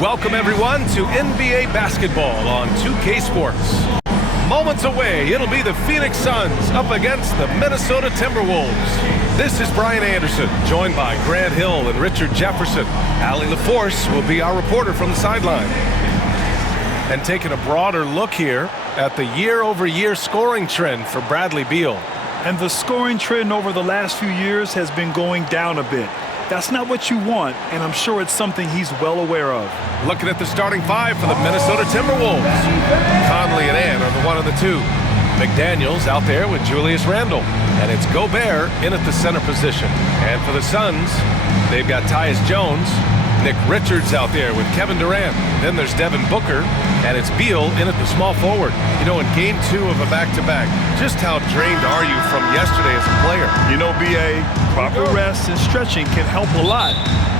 Welcome everyone to NBA basketball on 2K Sports. Moments away, it'll be the Phoenix Suns up against the Minnesota Timberwolves. This is Brian Anderson, joined by Grant Hill and Richard Jefferson. Allie LaForce will be our reporter from the sideline. And taking a broader look here at the year-over-year scoring trend for Bradley Beal. And the scoring trend over the last few years has been going down a bit. That's not what you want, and I'm sure it's something he's well aware of. Looking at the starting five for the Minnesota Timberwolves. Conley and Ann are the 1 and the 2. McDaniels out there with Julius Randle. And it's Gobert in at the center position. And for the Suns, they've got Tyus Jones. Nick Richards out there with Kevin Durant. Then there's Devin Booker, and it's Beal in at the small forward. You know, in game 2 of a back-to-back, just how drained are you from yesterday as a player? You know, B.A., proper rest and stretching can help a lot.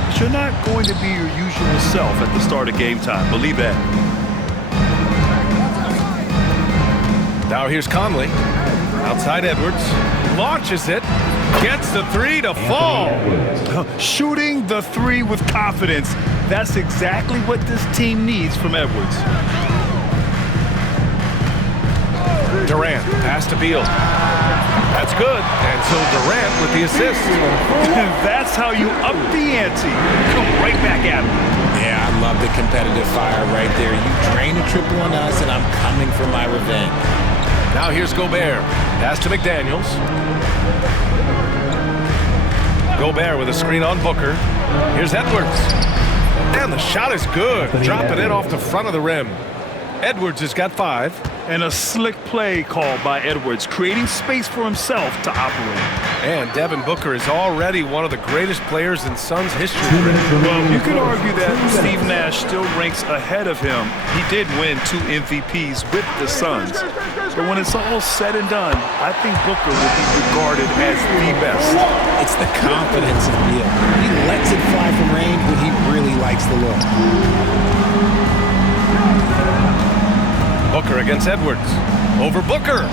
But you're not going to be your usual self at the start of game time. Believe that. Now here's Conley. Outside Edwards. Launches it. Gets the 3 to fall. Shooting the 3 with confidence. That's exactly what this team needs from Edwards. Durant, pass to Beal. That's good. And so Durant with the assist. That's how you up the ante. Come right back at him. Yeah, I love the competitive fire right there. You drain a triple on us, and I'm coming for my revenge. Now here's Gobert. Pass to McDaniels. Gobert with a screen on Booker. Here's Edwards. And the shot is good. Dropping it off the front of the rim. Edwards has got 5. And a slick play called by Edwards, creating space for himself to operate. And Devin Booker is already one of the greatest players in Suns history. Well, you could argue that Steve Nash still ranks ahead of him. He did win 2 MVPs with the Suns. But when it's all said and done, I think Booker will be regarded as the best. It's the confidence in Beal. He lets it fly from range, but he really likes the look. Booker against Edwards. Over Booker.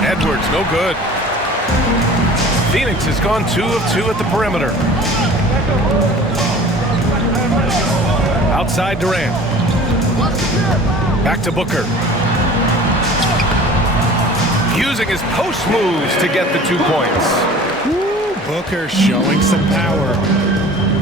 Edwards, no good. Phoenix has gone 2 of 2 at the perimeter. Outside Durant. Back to Booker. Using his post moves to get the 2 points. Woo, Booker showing some power.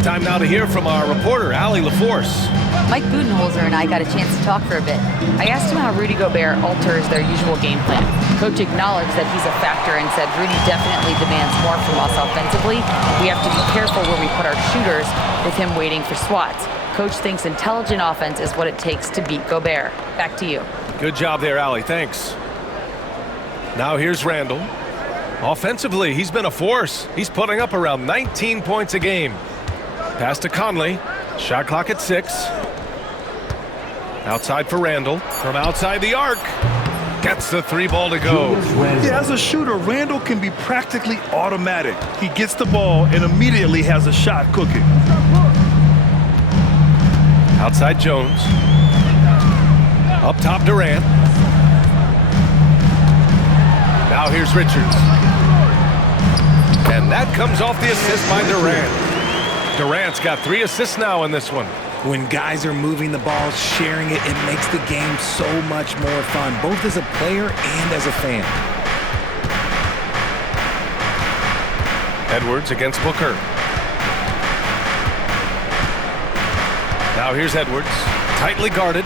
Time now to hear from our reporter, Allie LaForce. Mike Budenholzer and I got a chance to talk for a bit. I asked him how Rudy Gobert alters their usual game plan. Coach acknowledged that he's a factor and said Rudy definitely demands more from us offensively. We have to be careful where we put our shooters with him waiting for swats. Coach thinks intelligent offense is what it takes to beat Gobert. Back to you. Good job there, Allie. Thanks. Now here's Randle. Offensively, he's been a force. He's putting up around 19 points a game. Pass to Conley. Shot clock at 6. Outside for Randle. From outside the arc. Gets the 3 ball to go. Yeah, as a shooter, Randle can be practically automatic. He gets the ball and immediately has a shot cooking. Outside Jones. Up top Durant. Now here's Richards. And that comes off the assist by Durant. Durant's got 3 assists now in this one. When guys are moving the ball, sharing it, it makes the game so much more fun, both as a player and as a fan. Edwards against Booker. Now here's Edwards, tightly guarded.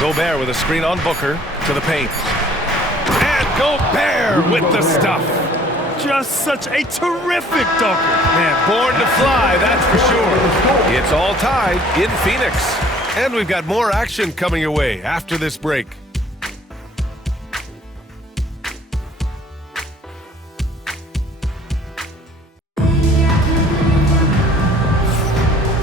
Gobert with a screen on Booker to the paint. And Gobert with the stuff. Just such a terrific dunker. Man, born to fly, that's for sure. It's all tied in Phoenix. And we've got more action coming your way after this break.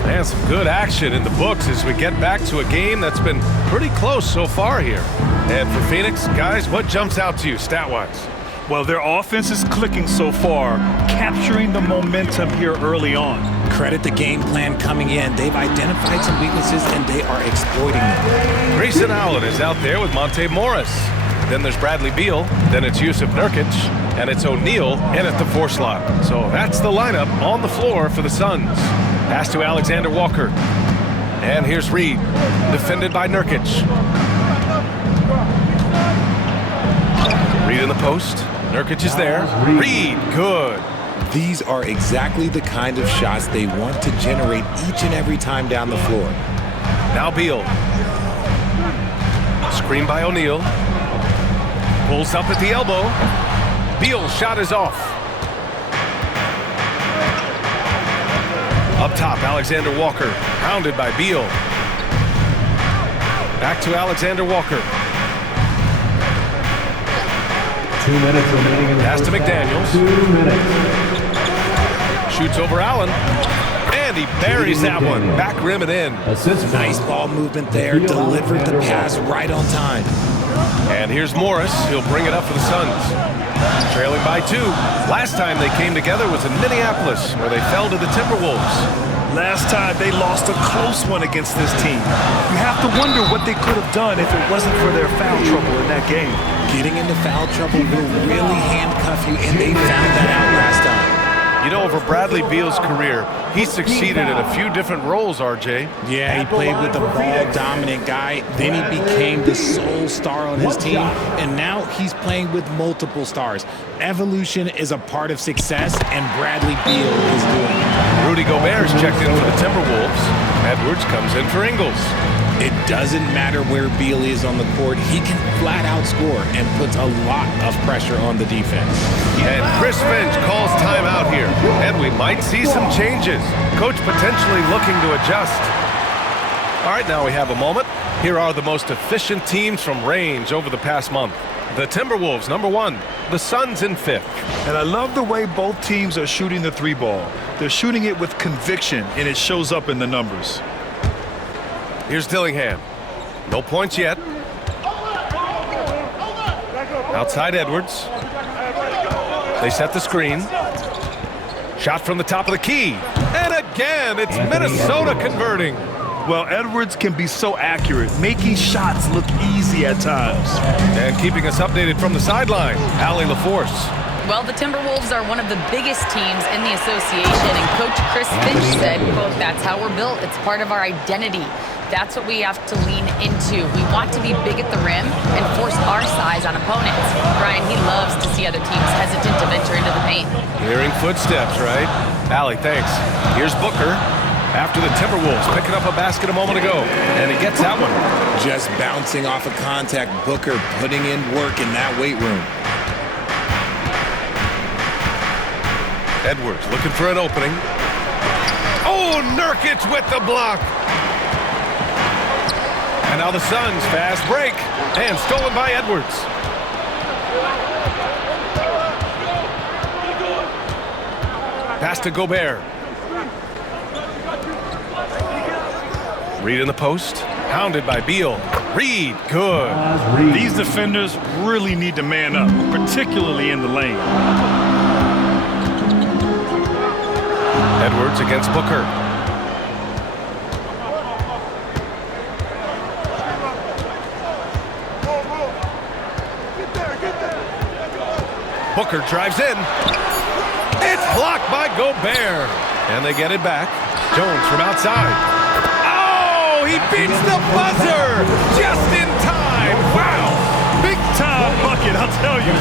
And some good action in the books as we get back to a game that's been pretty close so far here. And for Phoenix, guys, what jumps out to you stat-wise? Well, their offense is clicking so far, capturing the momentum here early on. Credit the game plan coming in. They've identified some weaknesses, and they are exploiting them. Grayson Allen is out there with Monte Morris. Then there's Bradley Beal. Then it's Yusuf Nurkic. And it's O'Neal in at the 4 slot. So that's the lineup on the floor for the Suns. Pass to Alexander Walker. And here's Reed, defended by Nurkic. Reed in the post. Nurkic is there. Reed, good. These are exactly the kind of shots they want to generate each and every time down the floor. Now Beal. Screen by O'Neal. Pulls up at the elbow. Beal's shot is off. Up top, Alexander Walker, pounded by Beal. Back to Alexander Walker. 2 minutes remaining in the Pass to first half. McDaniels. 2 minutes. Shoots over Allen. And he buries that one. Back rim and in. Assist Nice ball movement there. Delivered the pass right on time. And here's Morris. He'll bring it up for the Suns. Trailing by 2. Last time they came together was in Minneapolis, where they fell to the Timberwolves. Last time they lost a close one against this team. You have to wonder what they could have done if it wasn't for their foul trouble in that game. Getting into foul trouble will really handcuff you, and they found that out last time. You know, over Bradley Beal's career, he succeeded in a few different roles, RJ. Yeah, he played with the ball-dominant guy. Then he became the sole star on his team, and now he's playing with multiple stars. Evolution is a part of success, and Bradley Beal is doing it. Rudy Gobert's checked in for the Timberwolves. Edwards comes in for Ingles. It doesn't matter where Beal is on the court. He can flat out score and puts a lot of pressure on the defense. And Chris Finch calls timeout here. And we might see some changes. Coach potentially looking to adjust. All right, now we have a moment. Here are the most efficient teams from range over the past month. The Timberwolves, number 1. The Suns in 5th. And I love the way both teams are shooting the 3 ball. They're shooting it with conviction, and it shows up in the numbers. Here's Dillingham. No points yet. Outside Edwards. They set the screen. Shot from the top of the key. And again, it's Minnesota converting. Well, Edwards can be so accurate, making shots look easy at times. And keeping us updated from the sideline, Allie LaForce. Well, the Timberwolves are one of the biggest teams in the association, and Coach Chris Finch said, quote, "That's how we're built. It's part of our identity. That's what we have to lean into. We want to be big at the rim and force our size on opponents." Brian, he loves to see other teams hesitant to venture into the paint. Hearing footsteps, right? Allie, thanks. Here's Booker after the Timberwolves picking up a basket a moment ago, and he gets that one. Just bouncing off of contact, Booker putting in work in that weight room. Edwards looking for an opening. Oh, Nurkic with the block. And now the Suns fast break and stolen by Edwards. Pass to Gobert. Reed in the post, pounded by Beal. Reed, good. These defenders really need to man up, particularly in the lane. Edwards against Booker. Booker drives in. It's blocked by Gobert. And they get it back. Jones from outside. Oh, he beats the buzzer just in time. Wow. Big time bucket, I'll tell you.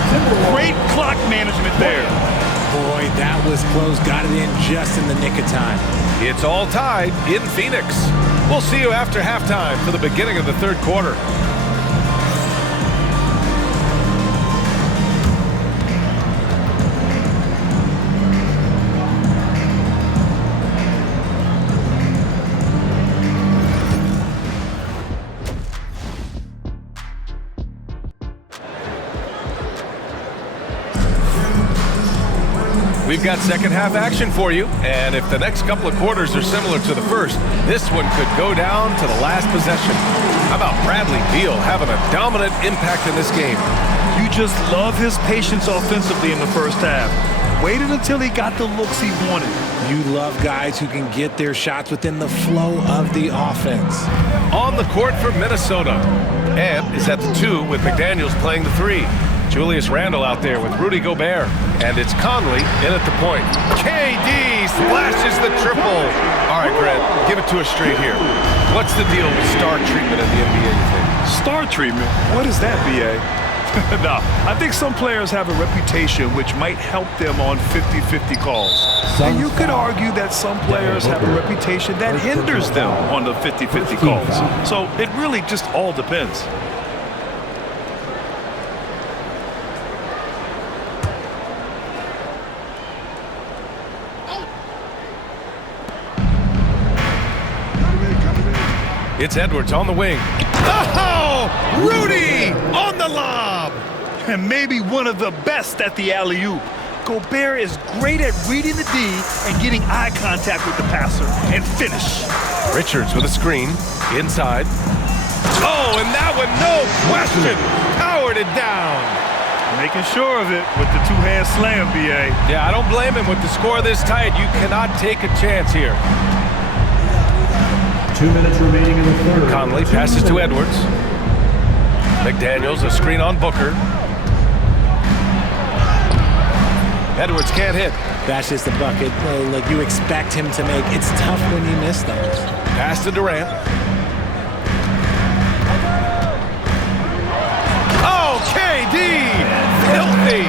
Great clock management there. Boy, that was close. Got it in just in the nick of time. It's all tied in Phoenix. We'll see you after halftime for the beginning of the third quarter. We've got second half action for you, and if the next couple of quarters are similar to the first, this one could go down to the last possession. How about Bradley Beal having a dominant impact in this game? You just love his patience offensively in the first half. Waited until he got the looks he wanted. You love guys who can get their shots within the flow of the offense. On the court for Minnesota. Ebb is at the 2 with McDaniels playing the 3. Julius Randle out there with Rudy Gobert. And it's Conley in at the point. KD splashes the triple. All right, Grant, give it to us straight here. What's the deal with star treatment in the NBA, you think? Star treatment? What is that, BA? No, I think some players have a reputation which might help them on 50-50 calls. And you could argue that some players have a reputation that hinders them on the 50-50 calls. So it really just all depends. It's Edwards on the wing. Oh, Rudy on the lob. And maybe one of the best at the alley-oop. Gobert is great at reading the D and getting eye contact with the passer and finish. Richards with a screen inside. Oh, and that one, no question, powered it down. Making sure of it with the two-hand slam, BA. Yeah, I don't blame him. With the score this tight, you cannot take a chance here. 2 minutes remaining in the third. Conley passes to Edwards. McDaniels, a screen on Booker. Edwards can't hit. That's just the bucket like you expect him to make. It's tough when you miss those. Pass to Durant. Oh, KD! Filthy!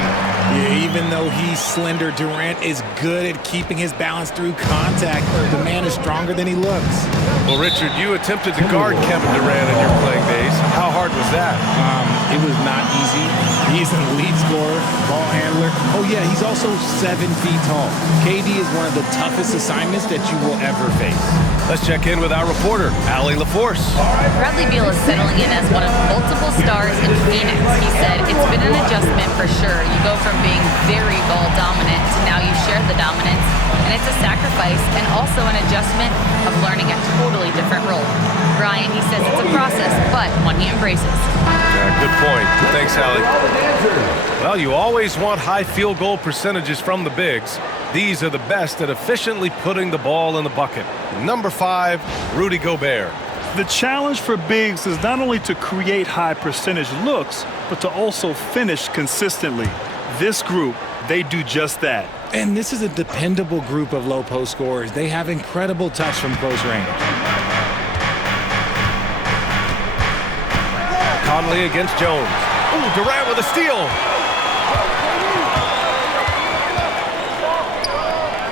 Yeah, even though he's slender, Durant is good at keeping his balance through contact. The man is stronger than he looks. Well, Richard, you attempted to guard Kevin Durant in your playing days. How hard was that? It was not easy. He's an elite scorer, ball handler. Oh, yeah, he's also 7 feet tall. KD is one of the toughest assignments that you will ever face. Let's check in with our reporter, Allie LaForce. Bradley Beal is settling in as one of multiple stars in Phoenix. He said it's been an adjustment for sure. You go from being very ball dominant to now you share the dominance, and it's a sacrifice and also an adjustment of learning a totally different role. Brian, he says it's a process, but one he embraces. Yeah, good point. Thanks, Allie. Well, you always want high field goal percentages from the bigs. These are the best at efficiently putting the ball in the bucket. Number 5, Rudy Gobert. The challenge for bigs is not only to create high percentage looks, but to also finish consistently. This group, they do just that. And this is a dependable group of low post scorers. They have incredible touch from close range. Conley against Jones. Ooh, Durant with a steal.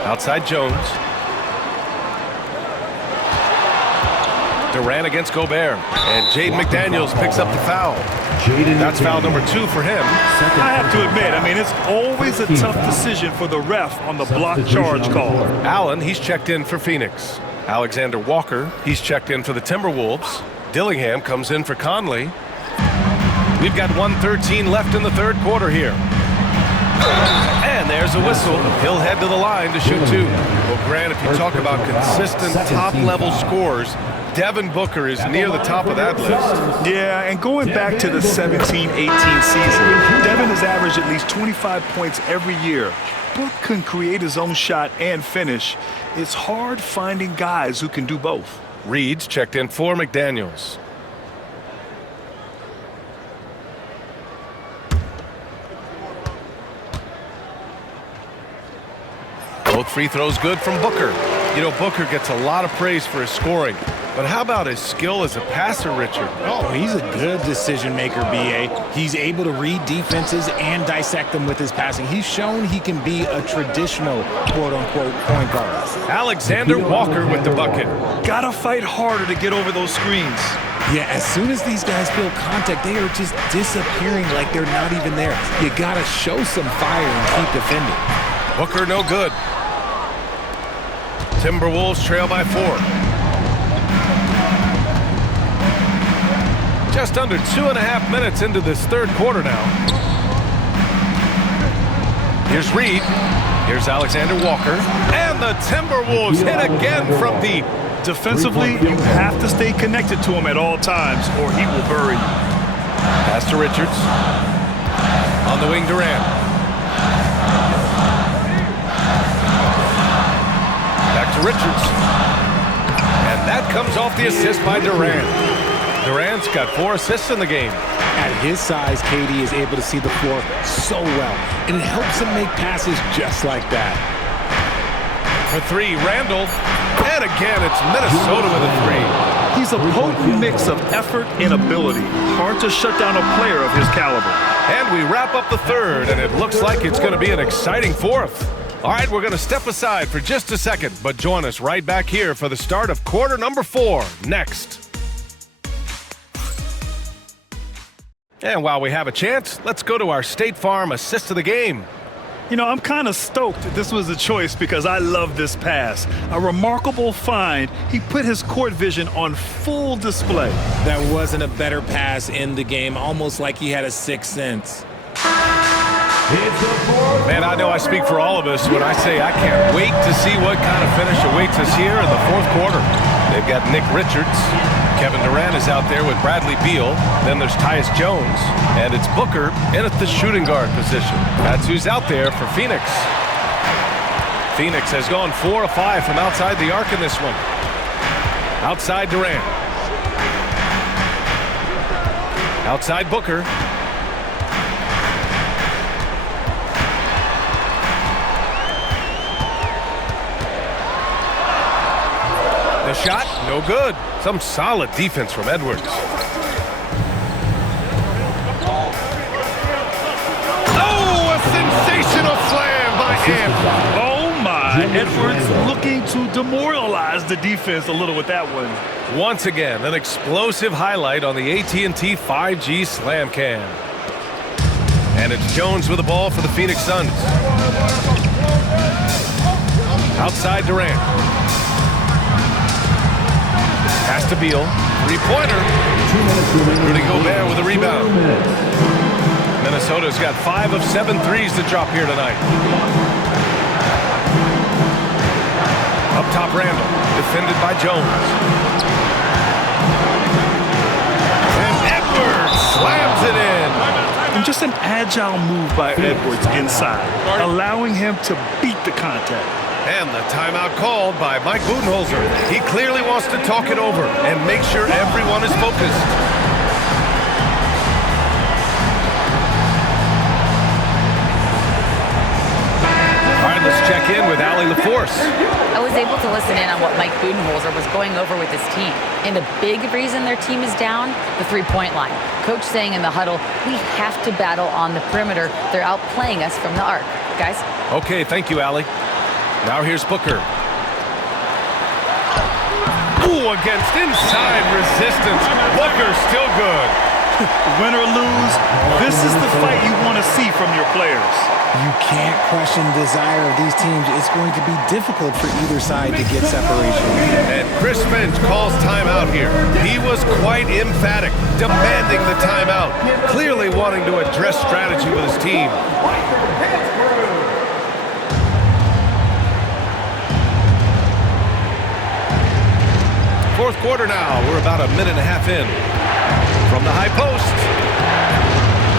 Outside Jones. Durant against Gobert. And Jaden McDaniels picks up the foul. That's foul number 2 for him. I have to admit, it's always a tough decision for the ref on the block charge call. Allen, he's checked in for Phoenix. Alexander Walker, he's checked in for the Timberwolves. Dillingham comes in for Conley. We've got 1:13 left in the third quarter here. And there's a whistle. He'll head to the line to shoot 2. Well, Grant, if you talk about consistent top-level scores, Devin Booker is near the top of that list. Yeah, and going back to the 17-18 season, Devin has averaged at least 25 points every year. Book can create his own shot and finish. It's hard finding guys who can do both. Reed's checked in for McDaniels. Both free throws good from Booker. You know, Booker gets a lot of praise for his scoring. But how about his skill as a passer, Richard? Oh, he's a good decision maker, B.A. He's able to read defenses and dissect them with his passing. He's shown he can be a traditional quote-unquote point guard. Alexander Walker with the bucket. Gotta fight harder to get over those screens. Yeah, as soon as these guys feel contact, they are just disappearing like they're not even there. You gotta show some fire and keep defending. Booker no good. Timberwolves trail by 4. Just under 2.5 minutes into this third quarter now. Here's Reed. Here's Alexander Walker. And the Timberwolves hit again from deep. Defensively, you have to stay connected to him at all times or he will bury you. Pass to Richards. On the wing, Durant. Back to Richards. And that comes off the assist by Durant. Durant's got 4 assists in the game. At his size, KD is able to see the floor so well, and it helps him make passes just like that. For three, Randall. And again, it's Minnesota with a three. He's a potent mix of effort and ability. Hard to shut down a player of his caliber. And we wrap up the third, and it looks like it's going to be an exciting fourth. All right, we're going to step aside for just a second, but join us right back here for the start of quarter number 4 next. And while we have a chance, let's go to our State Farm assist of the game. You know, I'm kind of stoked this was a choice because I love this pass. A remarkable find. He put his court vision on full display. That wasn't a better pass in the game, almost like he had a sixth sense. Man, I know I speak for all of us when I say I can't wait to see what kind of finish awaits us here in the fourth quarter. They've got Nick Richards. Kevin Durant is out there with Bradley Beal. Then there's Tyus Jones. And it's Booker in at the shooting guard position. That's who's out there for Phoenix. Phoenix has gone 4 of 5 from outside the arc in this one. Outside Durant. Outside Booker. The shot, no good. Some solid defense from Edwards. Oh, a sensational slam by him. Oh, my. Edwards looking to demoralize the defense a little with that one. Once again, an explosive highlight on the AT&T 5G Slam Cam. And it's Jones with the ball for the Phoenix Suns. Outside Durant. Pass to Beal. Three-pointer. Rudy Gobert with a rebound. Minnesota's got 5 of 7 threes to drop here tonight. Up top, Randall. Defended by Jones. And Edwards slams it in. And just an agile move by Edwards inside, allowing him to beat the contact. And the timeout called by Mike Budenholzer. He clearly wants to talk it over and make sure everyone is focused. All right, let's check in with Allie LaForce. I was able to listen in on what Mike Budenholzer was going over with his team. And a big reason their team is down, the three-point line. Coach saying in the huddle, we have to battle on the perimeter. They're outplaying us from the arc. Guys? Okay, thank you, Allie. Now here's Booker. Ooh, against inside resistance. Booker still good. Win or lose, this is the fight you want to see from your players. You can't question the desire of these teams. It's going to be difficult for either side to get separation. And Chris Finch calls timeout here. He was quite emphatic, demanding the timeout, clearly wanting to address strategy with his team. Fourth quarter now. We're about a minute and a half in. From the high post.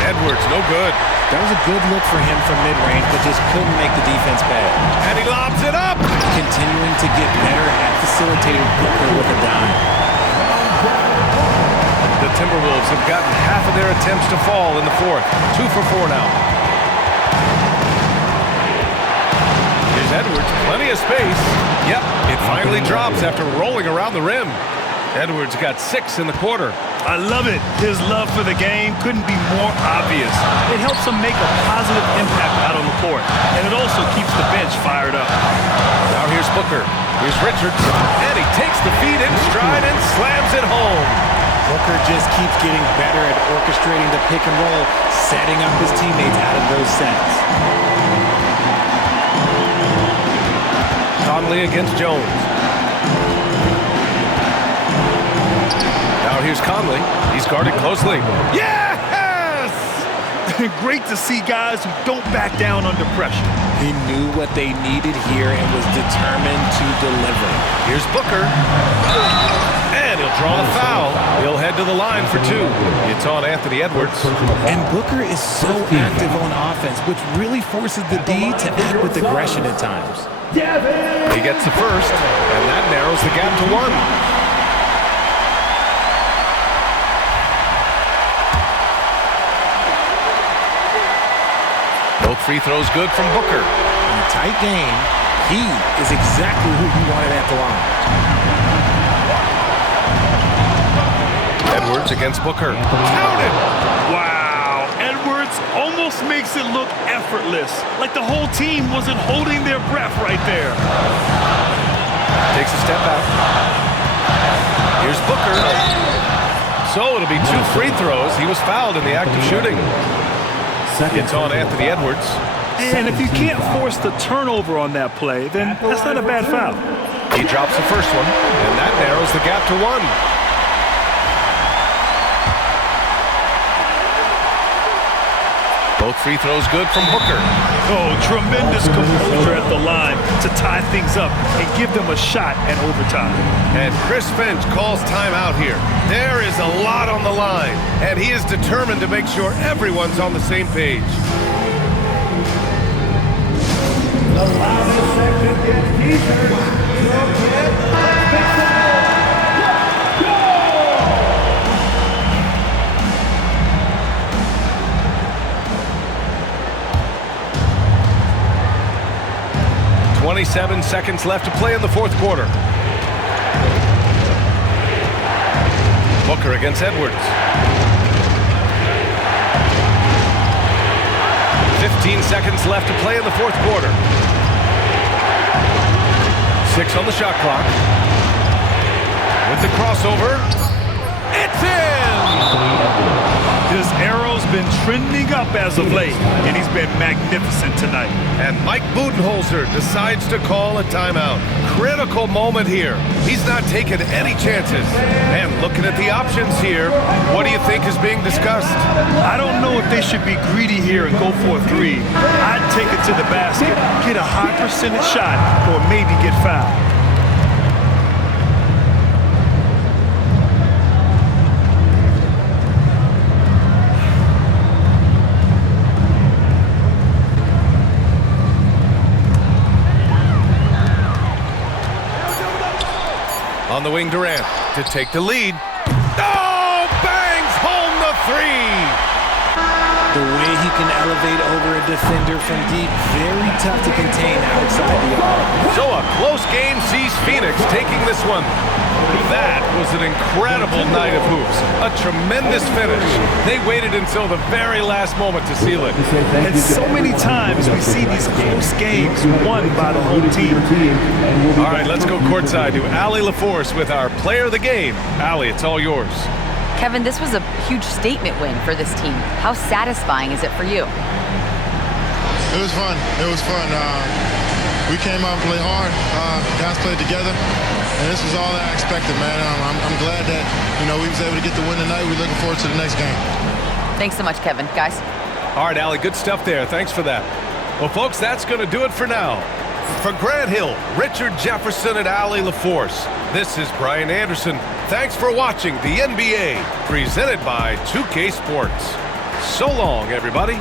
Edwards, no good. That was a good look for him from mid-range, but just couldn't make the defense pay. And he lobs it up. Continuing to get better at facilitating Booker with a dime. The Timberwolves have gotten half of their attempts to fall in the fourth. 2 for 4 now. Here's Edwards, plenty of space. Yep, it finally drops after rolling around the rim. Edwards got 6 in the quarter. I love it. His love for the game couldn't be more obvious. It helps him make a positive impact out on the court, and it also keeps the bench fired up. Now here's Booker. Here's Richards. And he takes the feed in stride and slams it home. Booker just keeps getting better at orchestrating the pick and roll, setting up his teammates out of those sets. Conley against Jones. Now here's Conley. He's guarded closely. Yes! Great to see guys who don't back down under pressure. He knew what they needed here and was determined to deliver. Here's Booker. And he'll draw the foul. He'll head to the line for 2. It's on Anthony Edwards. And Booker is so active on offense, which really forces the D to act with aggression at times. He gets the first, and that narrows the gap to 1. free throws good from Booker. In a tight game, he is exactly who you wanted at the line. Edwards against Booker. Counted! Wow, Edwards almost makes it look effortless, like the whole team wasn't holding their breath right there. Takes a step back. Here's Booker. So it'll be 2 free throws. He was fouled in the act of shooting. It's on Anthony Edwards. And if you can't force the turnover on that play, then that's not a bad foul. He drops the first one, and that narrows the gap to 1. Both free throws good from Booker. Oh, tremendous composure at the line to tie things up and give them a shot at overtime. And Chris Finch calls timeout here. There is a lot on the line, and he is determined to make sure everyone's on the same page. The loudest section gets t-shirts. So get the 27 seconds left to play in the fourth quarter. Booker against Edwards. 15 seconds left to play in the fourth quarter. 6 on the shot clock. With the crossover, it's in! His arrow's been trending up as of late, and he's been magnificent tonight. And Mike Budenholzer decides to call a timeout. Critical moment here. He's not taking any chances. And looking at the options here, what do you think is being discussed? I don't know if they should be greedy here and go for a 3. I'd take it to the basket, get a high percentage shot, or maybe get fouled. On the wing, Durant to take the lead. Oh, bangs home the 3! The way he can elevate over a defender from deep, very tough to contain outside the arc. So a close game sees Phoenix taking this one. That was an incredible night of hoops. A tremendous finish. They waited until the very last moment to seal it. And so many times we see these close games won by the home team. All right, let's go courtside to Allie LaForce with our player of the game. Allie, it's all yours. Kevin, this was a huge statement win for this team. How satisfying is it for you? It was fun. It was fun. We came out and played hard. Guys played together, and this was all I expected, man. I'm glad that we was able to get the win tonight. We're looking forward to the next game. Thanks so much, Kevin. Guys. All right, Allie, good stuff there. Thanks for that. Well, folks, that's going to do it for now. For Grant Hill, Richard Jefferson, and Allie LaForce, this is Brian Anderson. Thanks for watching the NBA, presented by 2K Sports. So long, everybody.